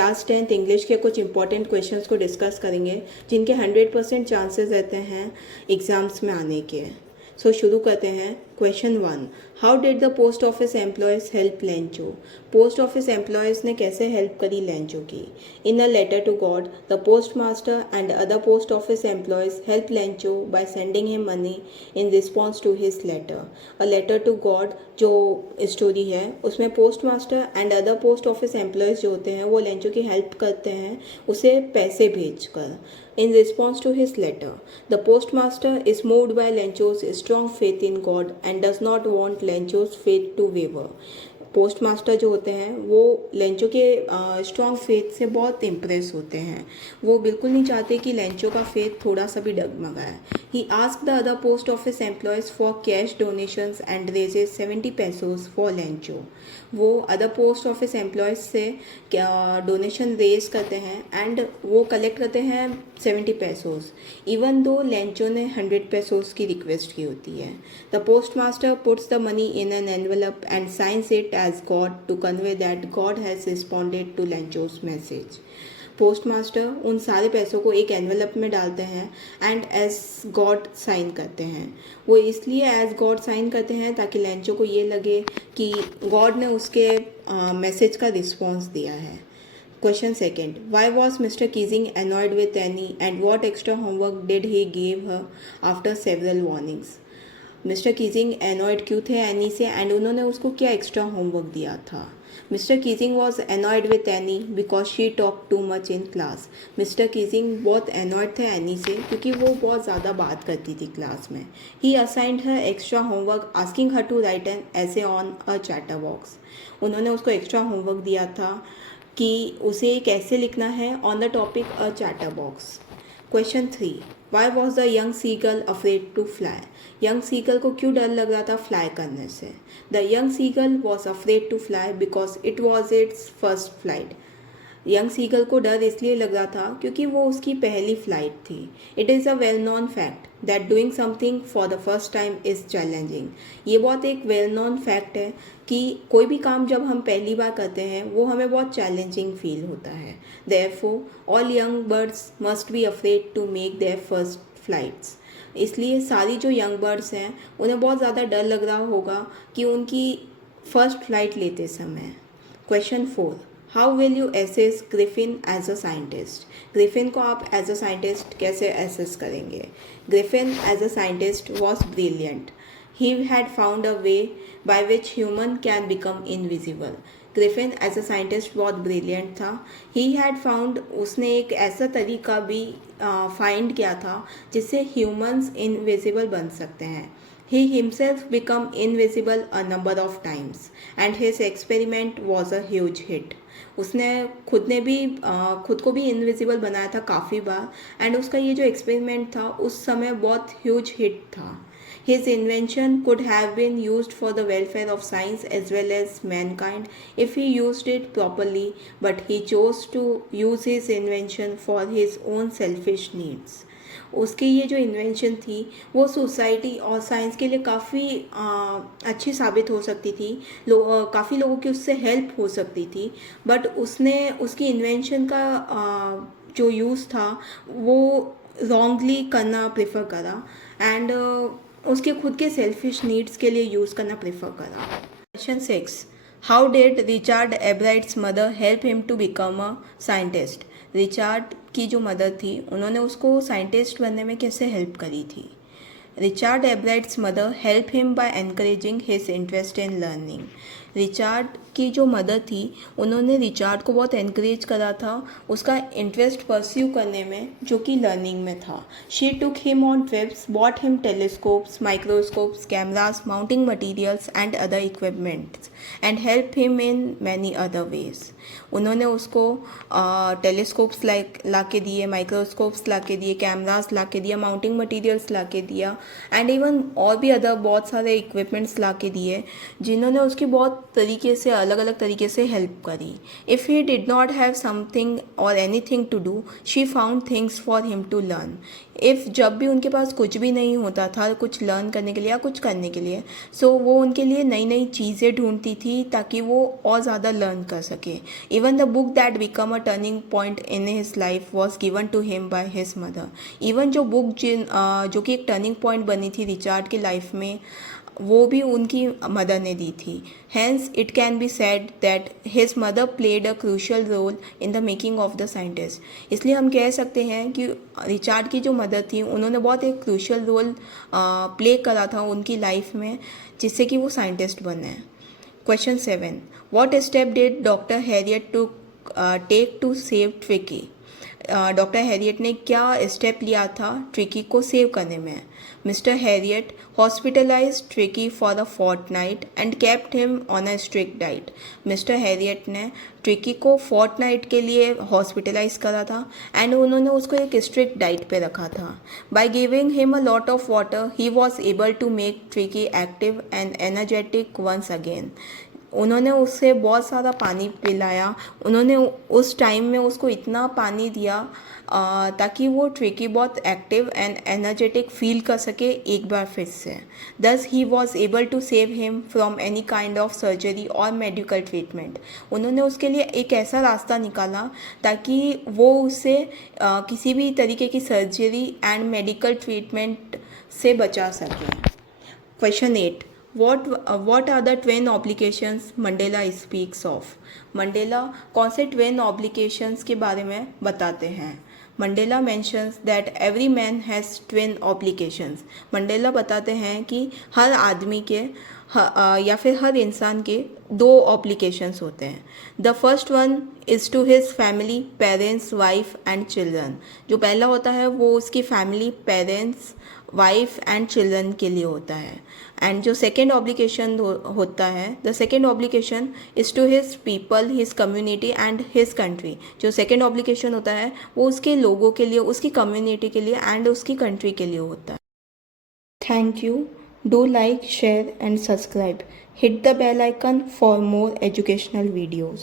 Class 10th English के कुछ important questions को डिस्कस करेंगे जिनके 100% चांसेस रहते हैं एग्ज़ाम्स में आने के। सो शुरू करते हैं। Question 1, how did the post office employees help Lencho? Post office employees ने कैसे हेल्प करी लेंचो की? In a letter to God the postmaster and other post office employees help Lencho by sending him money in response to his letter. A letter to God जो story है उसमें postmaster and other post office employees जो होते हैं वो Lencho की help करते हैं उसे पैसे भेजकर। In response to his letter, the postmaster is moved by Lencho's strong faith in God and does not want Lencho's faith to waver. Post master जो होते हैं वो लेंचो के स्ट्रॉन्ग फेथ से बहुत इम्प्रेस होते हैं। वो बिल्कुल नहीं चाहते कि लेंचो का फेथ थोड़ा सा भी डगमगाए। He ask the other post office employees for cash donations and raises 70 pesos for Lencho. वो अदर पोस्ट ऑफिस एम्प्लॉयज़ से डोनेशन रेज करते हैं एंड वो कलेक्ट करते हैं 70 pesos इवन दो लेंचो ने 100 pesos की रिक्वेस्ट की होती है। The post master puts the money in an envelope and science it as God to convey that God has responded to Lencho's message. Post master उन सारे पैसों को एक एनवेलप में डालते हैं एंड एज गॉड साइन करते हैं। वो इसलिए एज गॉड साइन करते हैं ताकि लेंचो को ये लगे कि गॉड ने उसके मैसेज का रिस्पॉन्स दिया है। Question 2, why was Mr. Keesing annoyed with Annie and what extra homework did he give her after several warnings? Mister Keesing annoyed क्यों थे एनी से एंड उन्होंने उसको क्या एक्स्ट्रा होमवर्क दिया था? Mister Keesing was annoyed with any because she talk too much in class. Mister Keesing बहुत annoyed थे एनी से क्योंकि वो बहुत ज़्यादा बात करती थी क्लास में। He assigned her extra homework asking her to write an essay on a chatter बॉक्स। उन्होंने उसको एक्स्ट्रा होमवर्क दिया था कि उसे कैसे लिखना है on the topic a chatter box. Question 3, why was the young seagull afraid to fly? Young seagull को क्यों डर लग रहा था फ्लाई करने से? The young seagull was afraid to fly because it was its first flight. Young seagull को डर इसलिए लग रहा था क्योंकि वो उसकी पहली फ्लाइट थी। It is a well known fact that doing something for the first time is challenging. ये बहुत एक वेल नोन फैक्ट है कि कोई भी काम जब हम पहली बार करते हैं वो हमें बहुत चैलेंजिंग फील होता है। Therefore all young birds must be afraid to make their first flights. इसलिए सारी जो यंग बर्ड्स हैं उन्हें बहुत ज़्यादा डर लग रहा होगा कि उनकी फर्स्ट फ्लाइट लेते समय। Question 4, how will you assess Griffin as a scientist? Griffin को आप एज अ साइंटिस्ट कैसे एसेस करेंगे? Griffin as a scientist was brilliant. He had found a way by which human can become invisible. Griffin as a scientist बहुत brilliant था। He had found, उसने एक ऐसा तरीका भी फाइंड किया था जिससे ह्यूमंस इनविजिबल बन सकते हैं। He himself became invisible a number of times and his experiment was a huge hit. उसने खुद को भी इनविजिबल बनाया था काफ़ी बार एंड उसका ये जो एक्सपेरिमेंट था उस समय बहुत ह्यूज हिट था। His invention could have been used for the welfare of science as well as mankind if he used it properly, but he chose to use his invention for his own selfish needs. उसकी ये जो invention थी वो society और science के लिए काफ़ी अच्छी साबित हो सकती थी। काफ़ी लोगों की उससे हेल्प हो सकती थी, बट उसने उसकी इन्वेंशन का जो यूज़ था वो रॉन्गली करना प्रेफर करा एंड उसके खुद के सेल्फिश नीड्स के लिए यूज़ करना प्रेफर करा। Question 6, how did Richard Ebright's mother help him to become a scientist? Richard की जो मदर थी उन्होंने उसको साइंटिस्ट बनने में कैसे हेल्प करी थी? Richard Ebright's mother help him by encouraging his interest in learning. Richard की जो मदर थी उन्होंने रिचार्ड को बहुत एनकरेज करा था उसका इंटरेस्ट परस्यू करने में जो कि लर्निंग में था। She took him on trips, bought him telescopes, microscopes, cameras, mounting materials and other equipments and help him in many other ways. उन्होंने उसको टेलीस्कोप्स ला के दिए, माइक्रोस्कोप्स ला के दिए, कैमरास ला के दिया, माउंटिंग मटीरियल्स ला के दिया एंड इवन और भी अदर बहुत सारे इक्विपमेंट्स ला के दिए जिन्होंने उसकी बहुत बहुत तरीके से अलग अलग तरीके से हेल्प करी. If he did not have something और anything to do, she found things for him to learn. If जब भी उनके पास कुछ भी नहीं होता था कुछ लर्न करने के लिए या कुछ करने के लिए, सो वो उनके लिए नई नई चीज़ें ढूंढती थी ताकि वो और ज़्यादा लर्न कर सके. Even the book that become a turning point in his life was given to him by his mother. Even जो बुक जो कि एक टर्निंग पॉइंट बनी थी रिचार्ड की लाइफ में, वो भी उनकी मदर ने दी थी. Hence it can be said that his mother played a crucial role in the making of the scientist. इसलिए हम कह सकते हैं कि रिचार्ड की जो मदर थी उन्होंने बहुत एक क्रूशल रोल प्ले करा था उनकी लाइफ में, जिससे कि वो साइंटिस्ट बने. Question 7. What step did doctor Herriot to take to save Tricki. Doctor Herriot ने क्या स्टेप लिया था ट्रिकी को सेव करने में. Mister Herriot hospitalise Tricki for a fortnight and kept him on a strict diet. Mister Herriot ने Tricki को fortnight के लिए हॉस्पिटलाइज करा था एंड उन्होंने उसको एक स्ट्रिक्ट डाइट पे रखा था. By giving him a lot of water he was able to make Tricki active and energetic once again. उन्होंने उससे बहुत सारा पानी पिलाया. उन्होंने उस टाइम में उसको इतना पानी दिया ताकि वो ट्रिकी बहुत एक्टिव एंड एनर्जेटिक फील कर सके एक बार फिर से. Thus he was able to save him from any kind of surgery और मेडिकल ट्रीटमेंट. उन्होंने उसके लिए एक ऐसा रास्ता निकाला ताकि वो उससे किसी भी तरीके की सर्जरी एंड मेडिकल ट्रीटमेंट से बचा सके. Question 8. What are the twin obligations Mandela speaks of. Mandela कौन से ट्वेन ऑब्लिगेशंस के बारे में बताते हैं. Mandela mentions that every man has twin obligations. Mandela बताते हैं कि हर आदमी के या फिर हर इंसान के दो ऑब्लिगेशंस होते हैं. The first one is to his family, parents, wife and children. जो पहला होता है वो उसकी family, parents, wife and children के लिए होता है. एंड जो सेकेंड ऑब्लिगेशन होता है, the second obligation is to his people, his community and his country. जो सेकेंड ऑब्लिगेशन होता है वो उसके लोगों के लिए, उसकी कम्युनिटी के लिए एंड उसकी कंट्री के लिए होता है. Thank you. Do like, share and subscribe. Hit the bell icon for more educational videos.